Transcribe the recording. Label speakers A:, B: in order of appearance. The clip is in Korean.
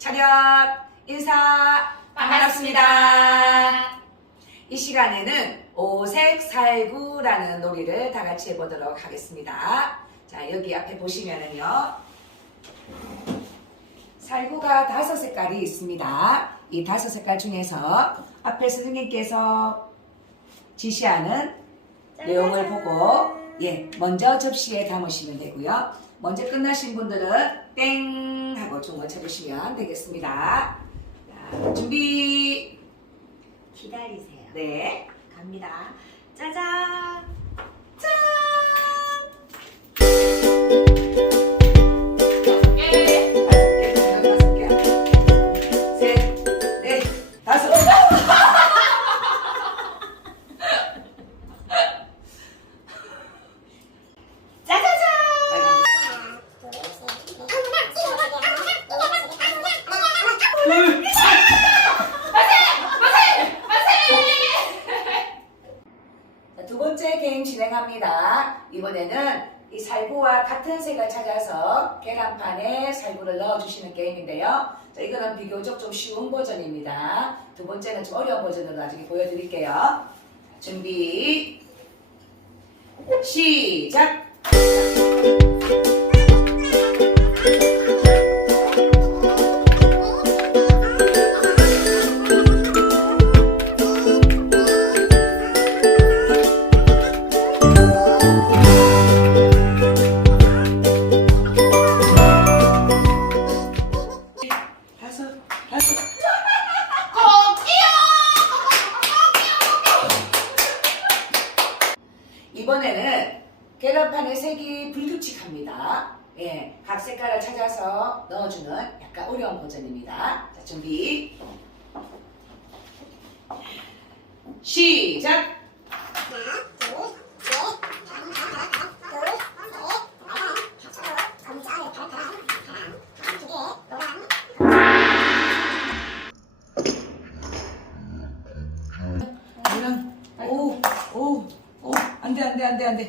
A: 차렷 인사 반갑습니다. 이 시간에는 오색 살구라는 놀이를 다 같이 해보도록 하겠습니다. 자 여기 앞에 보시면은요 살구가 다섯 색깔이 있습니다. 이 다섯 색깔 중에서 앞에 선생님께서 지시하는 내용을 보고 예 먼저 접시에 담으시면 되고요. 먼저 끝나신 분들은 땡 하고 종을 쳐주시면 되겠습니다. 자, 준비
B: 기다리세요.
A: 네.
B: 갑니다. 짜잔!
A: 번째 게임 진행합니다. 이번에는 이 살구와 같은 색을 찾아서 계란판에 살구를 넣어주시는 게임인데요. 자, 이거는 비교적 좀 쉬운 버전입니다. 두 번째는 좀 어려운 버전으로 나중에 보여드릴게요. 자, 준비, 시작! 이번에는 계란판의 색이 불규칙합니다. 예, 각 색깔을 찾아서 넣어주는 약간 어려운 버전입니다. 자, 준비. 시작! 노랑, 오, 오, 오, 안 돼, 안 돼, 안 돼, 안 돼.